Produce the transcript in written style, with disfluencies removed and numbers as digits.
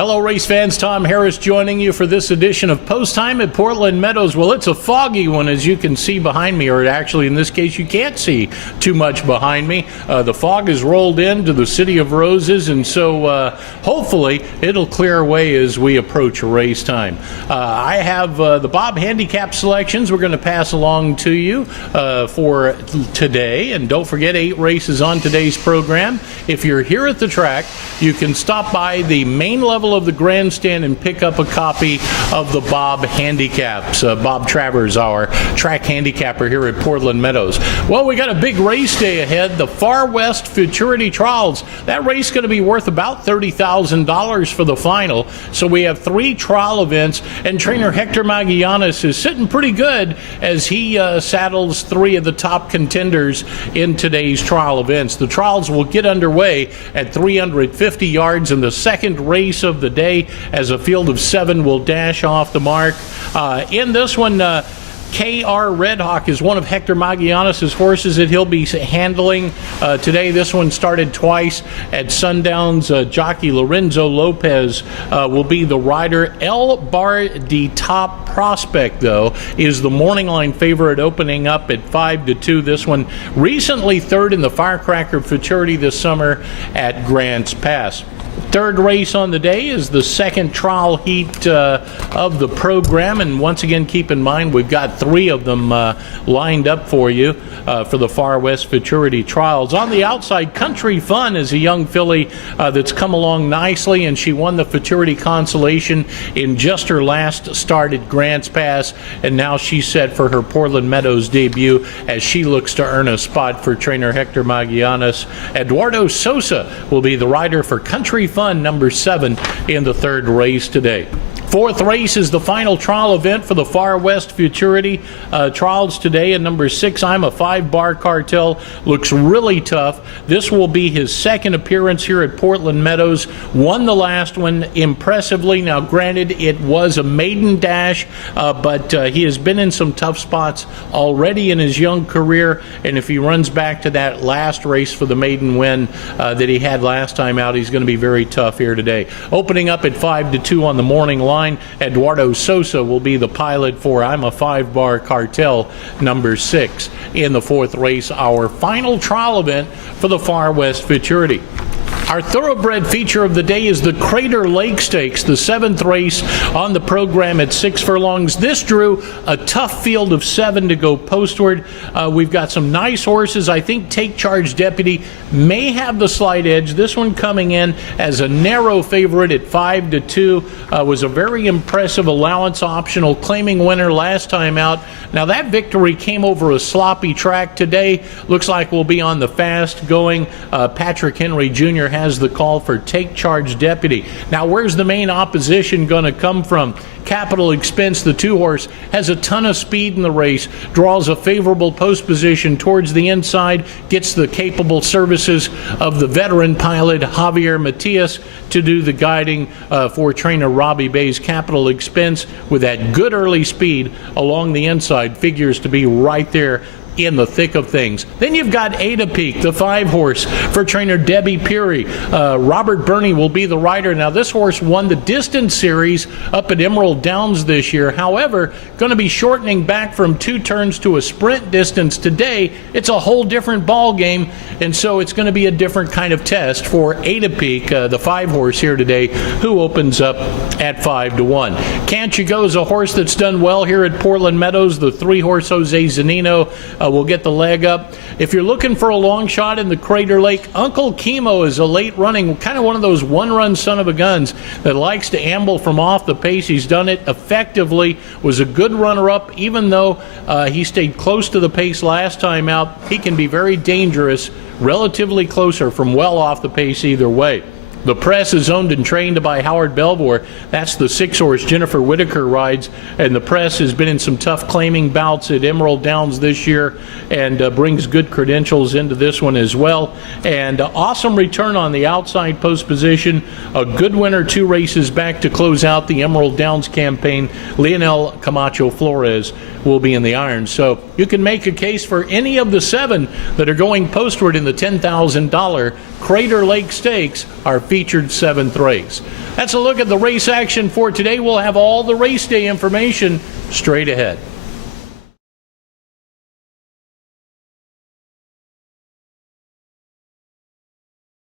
Hello, race fans. Tom Harris joining you for this edition of Post Time at Portland Meadows. Well, it's a foggy one, as you can see behind me, or actually in this case, you can't see too much behind me. The fog has rolled into the City of Roses, and so hopefully it'll clear away as we approach race time. I have the Bob handicap selections we're going to pass along to you for today, and don't forget 8 races on today's program. If you're here at the track, you can stop by the main level of the grandstand and pick up a copy of the Bob handicaps. Bob Travers, our track handicapper here at Portland Meadows. Well, we got a big race day ahead, the Far West Futurity Trials. That race is going to be worth about $30,000 for the final. So we have 3 trial events, and trainer Hector Magallanes is sitting pretty good as he saddles 3 of the top contenders in today's trial events. The trials will get underway at 350 yards in the second race of the day as a field of 7 will dash off the mark. In this one, KR Redhawk is one of Hector Magallanes' horses that he'll be handling today. This one started twice at Sundowns. Jockey Lorenzo Lopez will be the rider. El Bar de Top Prospect, though, is the morning line favorite, opening up at 5-2. This one recently third in the Firecracker Futurity this summer at Grants Pass. Third race on the day is the second trial heat of the program, and once again, keep in mind we've got 3 of them lined up for you for the Far West Futurity Trials. On the outside, Country Fun is a young filly that's come along nicely, and she won the Futurity Consolation in just her last start at Grants Pass, and now she's set for her Portland Meadows debut as she looks to earn a spot for trainer Hector Magallanes. Eduardo Sosa will be the rider for Country Fun, number 7, in the third race today. Fourth race is the final trial event for the Far West Futurity Trials today. And number 6, I'm a 5-bar Cartel. Looks really tough. This will be his second appearance here at Portland Meadows. Won the last one impressively. Now, granted, it was a maiden dash, but he has been in some tough spots already in his young career. And if he runs back to that last race for the maiden win that he had last time out, he's going to be very tough here today. Opening up at 5-2 on the morning line, Eduardo Sosa will be the pilot for I'm a 5-bar Cartel, number 6, in the fourth race, our final trial event for the Far West Futurity. Our thoroughbred feature of the day is the Crater Lake Stakes, the 7th race on the program at 6 furlongs. This drew a tough field of 7 to go postward. We've got some nice horses. I think Take Charge Deputy may have the slight edge. This one coming in as a narrow favorite at 5-2. Was a very impressive allowance optional claiming winner last time out. Now that victory came over a sloppy track. Today looks like we'll be on the fast going. Patrick Henry Jr. has the call for Take Charge Deputy. Now, where's the main opposition going to come from? Capital Expense, the 2-horse, has a ton of speed in the race, draws a favorable post position towards the inside, gets the capable services of the veteran pilot Javier Matias to do the guiding for trainer Robbie Bay's Capital Expense. With that good early speed along the inside, figures to be right there in the thick of things. Then you've got Ada Peak, the 5-horse for trainer Debbie Peary. Robert Burney will be the rider. Now, this horse won the distance series up at Emerald Downs this year. However, going to be shortening back from 2 turns to a sprint distance today. It's a whole different ball game, and so it's going to be a different kind of test for Ada Peak, the 5-horse here today, who opens up at 5-1. Can't You Go is a horse that's done well here at Portland Meadows. The 3-horse Jose Zanino will get the leg up. If you're looking for a long shot in the Crater Lake, Uncle Chemo is a late running, kind of one of those one-run son-of-a-guns that likes to amble from off the pace. He's done it effectively, was a good runner-up, even though he stayed close to the pace last time out. He can be very dangerous, relatively closer from well off the pace either way. The Press is owned and trained by Howard Belvoir. That's the 6-horse Jennifer Whitaker rides, and the Press has been in some tough claiming bouts at Emerald Downs this year and brings good credentials into this one as well. And awesome return on the outside post position. A good winner 2 races back to close out the Emerald Downs campaign. Leonel Camacho Flores will be in the irons. So you can make a case for any of the 7 that are going postward in the $10,000 Crater Lake Stakes, our featured 7th race. That's a look at the race action for today. We'll have all the race day information straight ahead.